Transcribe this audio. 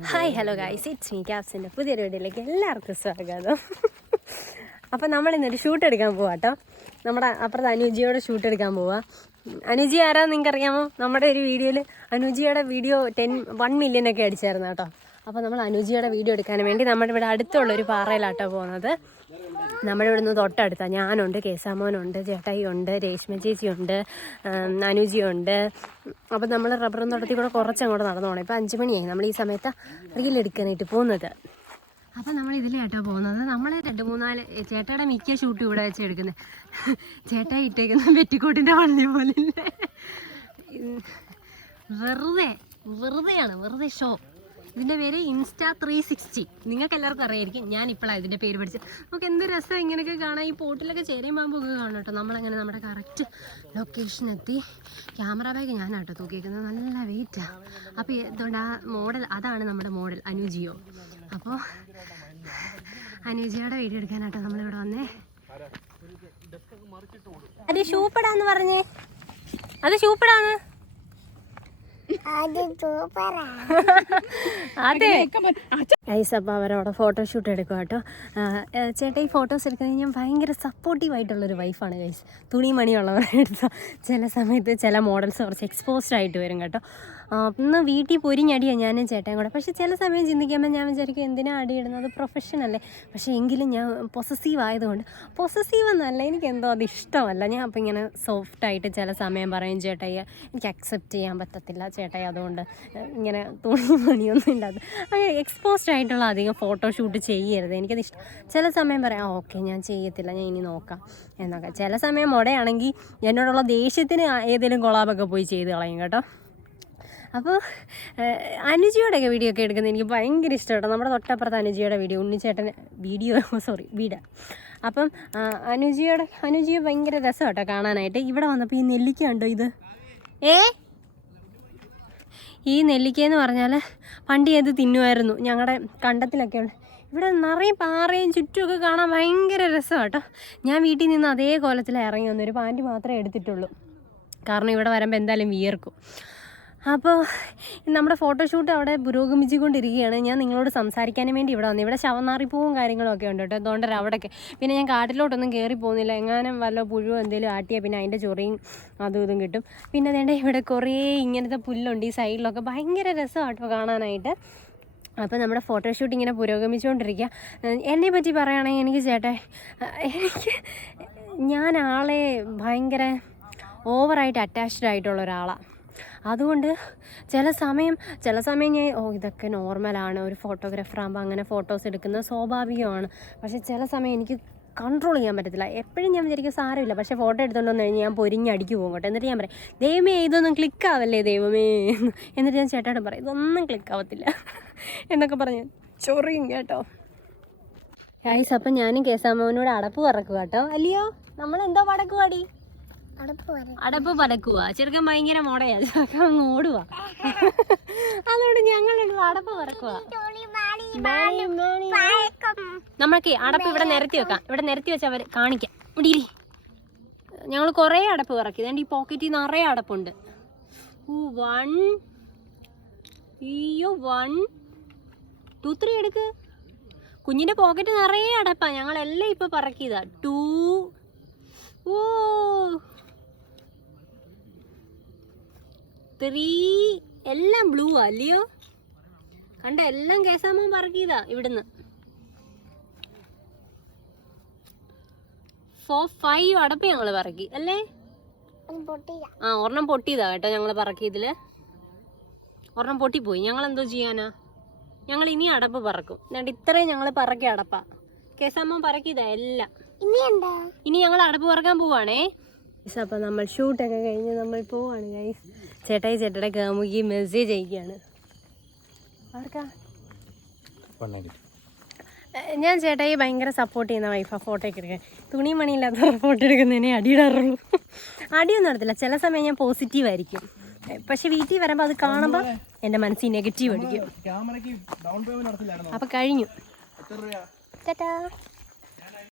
Hi hello guys it's me ക്യാപ്സിന്റെ പുതിയൊരു വീഡിയോയിലേക്ക് എല്ലാവർക്കും സ്വാഗതം. അപ്പോൾ നമ്മൾ ഇന്നൊരു ഷൂട്ട് എടുക്കാൻ പോവാം കേട്ടോ നമ്മുടെ അപ്പുറത്ത് അനുജിയോടെ ഷൂട്ട് എടുക്കാൻ പോവാ. അനുജി ആരാ നിങ്ങൾക്ക് അറിയാമോ നമ്മുടെ ഒരു വീഡിയോയിൽ അനുജിയുടെ വീഡിയോ ടെൻ വൺ മില്യൺ ഒക്കെ അടിച്ചായിരുന്നു കേട്ടോ അപ്പോൾ നമ്മൾ അനുജിയുടെ വീഡിയോ എടുക്കാൻ വേണ്ടി നമ്മുടെ ഇവിടെ അടുത്തുള്ള ഒരു പാറയിലാട്ടോ പോകുന്നത്. നമ്മുടെ ഇവിടുന്ന് തൊട്ടടുത്താണ് ഞാനുണ്ട് കേസാമോനുണ്ട് ചേട്ടായി ഉണ്ട് രേഷ്മ ചേച്ചിയുണ്ട് അനുജിയുണ്ട്. അപ്പം നമ്മൾ റബ്ബറും തോട്ടത്തിൽ കൂടെ കുറച്ചങ്ങോട്ട് നടന്നു പോകണം ഇപ്പം അഞ്ച് മണിയായി. നമ്മൾ ഈ സമയത്ത് റീലെടുക്കാനായിട്ട് പോകുന്നത്. അപ്പം നമ്മൾ ഇതിലേട്ടോ പോകുന്നത്. നമ്മൾ രണ്ട് മൂന്നാൽ ചേട്ടയുടെ മിക്ക ഷൂട്ട് ഇവിടെ വെച്ച് എടുക്കുന്നത് ചേട്ടായി ഇട്ടേക്കുന്ന പെറ്റിക്കോട്ടിന്റെ വള്ളി പോലെ വെറുതെ വെറുതെയാണ്. വെറുതെ ഷോ. ഇതിന്റെ പേര് ഇൻസ്റ്റാ ത്രീ സിക്സ്റ്റി നിങ്ങൾക്ക് എല്ലാവർക്കും അറിയായിരിക്കും ഞാൻ ഇപ്പോഴാണ് ഇതിന്റെ പേര് പഠിച്ചത്. നമുക്ക് എന്ത് രസം ഇങ്ങനെയൊക്കെ കാണാം ഈ പോട്ടിലൊക്കെ ചേരയും പാമ്പൊക്കെ കാണാം കേട്ടോ. നമ്മളങ്ങനെ നമ്മുടെ കറക്റ്റ് ലൊക്കേഷൻ എത്തി. ക്യാമറ ബാഗ് ഞാനാട്ടോ തൂക്കിയേക്കുന്നത്. നല്ല വെയിറ്റാണ് അപ്പോൾ ഇതുകൊണ്ട് ആ മോഡൽ അതാണ് നമ്മുടെ മോഡൽ അനുജിയോ അപ്പോൾ അനുജിയുടെ വീഡിയോ എടുക്കാനാട്ടോ നമ്മളിവിടെ വന്നേ. അത് ഷൂപ്പടാന്ന് പറഞ്ഞേ. അത് ഷൂപ്പടാന്ന് അതെ ഗൈസ് അപ്പോൾ അവരവിടെ ഫോട്ടോഷൂട്ട് എടുക്കുക കേട്ടോ ചേട്ടാ ഈ ഫോട്ടോസ് എടുക്കുന്നത് ഞാൻ ഭയങ്കര സപ്പോർട്ടീവ് ആയിട്ടുള്ളൊരു വൈഫാണ് ഗൈസ്. തുണി മണിയുള്ളവരെ എടുത്ത. ചില സമയത്ത് ചില മോഡൽസ് കുറച്ച് എക്സ്പോസ്ഡ് ആയിട്ട് വരും കേട്ടോ. ആ, ഇന്ന് വീട്ടിൽ പൊരിഞ്ഞടിയാണ് ഞാനും ചേട്ടൻ കൂടെ. പക്ഷേ ചില സമയം ചിന്തിക്കുമ്പോൾ ഞാൻ വിചാരിക്കും എന്തിനാ അടിയിടുന്നത് പ്രൊഫഷനല്ലേ പക്ഷേ എങ്കിലും ഞാൻ പൊസസീവ് ആയതുകൊണ്ട് പൊസസീവ് എന്നല്ല എനിക്ക് എന്തോ അത് ഇഷ്ടമല്ല. ഞാൻ അപ്പോൾ ഇങ്ങനെ സോഫ്റ്റായിട്ട് ചില സമയം പറയും ചേട്ടയ്യ എനിക്ക് അക്സെപ്റ്റ് ചെയ്യാൻ പറ്റത്തില്ല ചേട്ടയ്യ അതുകൊണ്ട് ഇങ്ങനെ തുണി മണിയൊന്നും ഇല്ലാതെ. അങ്ങനെ എക്സ്പോസ്ഡ് ആയിട്ടുള്ള അധികം ഫോട്ടോഷൂട്ട് ചെയ്യരുത്. എനിക്കത് ഇഷ്ടം. ചില സമയം പറയാം ഓക്കെ ഞാൻ ചെയ്യത്തില്ല ഞാൻ ഇനി നോക്കാം എന്നൊക്കെ. ചില സമയം മുടയാണെങ്കിൽ എന്നോടുള്ള ദേഷ്യത്തിന് ഏതെങ്കിലും കൊളാബൊക്കെ പോയി ചെയ്ത് കളയും കേട്ടോ. അപ്പോൾ അനുജിയോടെയൊക്കെ വീഡിയോ ഒക്കെ എടുക്കുന്നത് എനിക്ക് ഭയങ്കര ഇഷ്ടമാണ് നമ്മുടെ തൊട്ടപ്പുറത്ത് അനുജിയുടെ വീഡിയോ ഉണ്ണിച്ചേട്ടൻ വീഡിയോ സോറി വീട. അപ്പം അനുജിയുടെ അനുജിയെ ഭയങ്കര രസം കേട്ടോ കാണാനായിട്ട്. ഇവിടെ വന്നപ്പോൾ ഈ നെല്ലിക്ക ഉണ്ടോ ഇത്? ഏ? ഈ നെല്ലിക്കയെന്ന് പറഞ്ഞാൽ പണ്ട് ചെയ്ത് തിന്നുമായിരുന്നു? ഞങ്ങളുടെ കണ്ടത്തിലൊക്കെ ഉണ്ട് ഇവിടെ നിറയെ പാറയും ചുറ്റുമൊക്കെ കാണാൻ ഭയങ്കര രസമാട്ടോ. ഞാൻ വീട്ടിൽ നിന്ന് അതേ കോലത്തിൽ ഇറങ്ങി വന്നു ഒരു പാന്റ് മാത്രമേ എടുത്തിട്ടുള്ളൂ. കാരണം ഇവിടെ വരുമ്പോൾ എന്തായാലും വിയർക്കും. അപ്പോൾ നമ്മുടെ ഫോട്ടോഷൂട്ട് അവിടെ പുരോഗമിച്ചുകൊണ്ടിരിക്കുകയാണ്. ഞാൻ നിങ്ങളോട് സംസാരിക്കാൻ വേണ്ടി ഇവിടെ വന്നു. ഇവിടെ ശവനാറിപ്പൂവും കാര്യങ്ങളൊക്കെ ഉണ്ട് കേട്ടോ. അതുകൊണ്ട് അവിടെയൊക്കെ. പിന്നെ ഞാൻ കാട്ടിലോട്ടൊന്നും കയറി പോകുന്നില്ല. എങ്ങാനും വല്ല പുഴുവോ എന്തെങ്കിലും ആട്ടിയാൽ പിന്നെ അതിന്റെ ചൊറിയും അതും ഇതും കിട്ടും. പിന്നെ അതേണ്ട ഇവിടെ കുറേ ഇങ്ങനത്തെ പുല്ലുണ്ട് ഈ സൈഡിലൊക്കെ. ഭയങ്കര രസമാട്ടോ കാണാനായിട്ട്. അപ്പോൾ നമ്മുടെ ഫോട്ടോഷൂട്ട് ഇങ്ങനെ പുരോഗമിച്ചുകൊണ്ടിരിക്കുക. എന്നെ പറ്റി പറയുകയാണെങ്കിൽ എനിക്ക് ചേട്ടേ എനിക്ക് ഞാൻ ആളെ ഭയങ്കര ഓവറായിട്ട് അറ്റാച്ച്ഡ് ആയിട്ടുള്ള ഒരാളാണ് അതുകൊണ്ട് ചില സമയം ചില സമയം ഞാൻ ഓ ഇതൊക്കെ നോർമലാണ് ഒരു ഫോട്ടോഗ്രാഫർ ആകുമ്പോൾ അങ്ങനെ ഫോട്ടോസ് എടുക്കുന്നത് സ്വാഭാവികമാണ്. പക്ഷേ ചില സമയം എനിക്ക് കൺട്രോൾ ചെയ്യാൻ പറ്റത്തില്ല. എപ്പോഴും ഞാൻ വിചാരിക്കും സാരമില്ല. പക്ഷേ ഫോട്ടോ എടുത്തുകൊണ്ട് വന്നു കഴിഞ്ഞാൽ ഞാൻ പൊരിഞ്ഞടിക്ക് പോകും കേട്ടോ. എന്നിട്ട് ഞാൻ പറയും ദൈവമേ ഇതൊന്നും ക്ലിക്ക് ആവല്ലേ ദൈവമേ? എന്നിട്ട് ഞാൻ ചേട്ടായിട്ട് പറയും ഇതൊന്നും ക്ലിക്ക് ആവത്തില്ല. എന്നൊക്കെ പറഞ്ഞ് ചൊറിയും കേട്ടോ. ഗൈസ് അപ്പം ഞാനും കേസാമ്മനോട് അടപ്പ് പറക്കുക കേട്ടോ. അല്ലയോ? നമ്മൾ എന്തോ അടപ്പ് പരക്കുക ചെറുക്കൻ ഭയങ്കര മോടയാ. ചെറുക്കൻ അങ്ങ് ഓടുക അതുകൊണ്ട് ഞങ്ങൾ അടപ്പ് പറക്കുക നമ്മൾക്ക് അടപ്പ് ഇവിടെ നിരത്തി വെക്കാം. ഇവിടെ നിരത്തി വെച്ച് അവർ കാണിക്കാം. ഇവിടെ ഇരി. ഞങ്ങൾ കുറേ അടപ്പ് പറക്കി ഇതാണ്ട് ഈ പോക്കറ്റിൽ നിറയെ അടപ്പുണ്ട്. വൺ അയ്യോ വൺ ടു ത്രീ എടുക്ക്. കുഞ്ഞിന്റെ പോക്കറ്റ് നിറയെ അടപ്പാ. ഞങ്ങളെല്ലാം ഇപ്പൊ പറക്കിയതാ. ടു ഓ ത്രീ എല്ലാം ബ്ലൂ ആ അല്ലയോ? കണ്ട എല്ലാം കേസാമോ പറക്കിയതാ ഇവിടുന്ന്. ഫോർ ഫൈവ് അടപ്പ് ഞങ്ങൾ പറക്കി അല്ലേ? ആ ഒരെണ്ണം പൊട്ടിയതാ കേട്ടോ ഞങ്ങൾ പറക്കിയതിൽ. ഒരെണ്ണം പൊട്ടിപ്പോയി. ഞങ്ങൾ എന്തോ ചെയ്യാനാ? ഞങ്ങൾ ഇനി അടപ്പ് പറക്കും. എന്നിട്ട് ഇത്രയും ഞങ്ങൾ പറക്കി അടപ്പാ. കേസാമ്മ പറക്കിയതാ എല്ലാം. ഇനി ഞങ്ങൾ അടപ്പ് പറക്കാൻ പോവാണേ. അപ്പൊ നമ്മൾ ഷൂട്ടൊക്കെ കഴിഞ്ഞ് നമ്മൾ പോവാണ് ഗൈസ് ചേട്ടായി ചേട്ടയുടെ കാമുകി മെസ്സേജ് അയക്കുകയാണ് ആർക്കാ? ഞാൻ ചേട്ടായി ഭയങ്കര സപ്പോർട്ട് ചെയ്യുന്ന വൈഫാ ഫോട്ടോ ഒക്കെ എടുക്കാൻ. തുണി മണിയില്ലാത്ത ഫോട്ടോ എടുക്കുന്നതിനെ അടിയിടാറുള്ളൂ അടിയൊന്നും നടത്തില്ല ചില സമയം ഞാൻ പോസിറ്റീവ് ആയിരിക്കും. പക്ഷെ വീട്ടിൽ വരുമ്പോൾ അത് കാണുമ്പോൾ എന്റെ മനസ്സിൽ നെഗറ്റീവ് അടിക്കും. ക്യാമറയ്ക്ക് ഡൗൺ പേയ്മെന്റ് നടത്തില്ലായിരുന്നോ? അപ്പം കഴിഞ്ഞു. ചേട്ടാ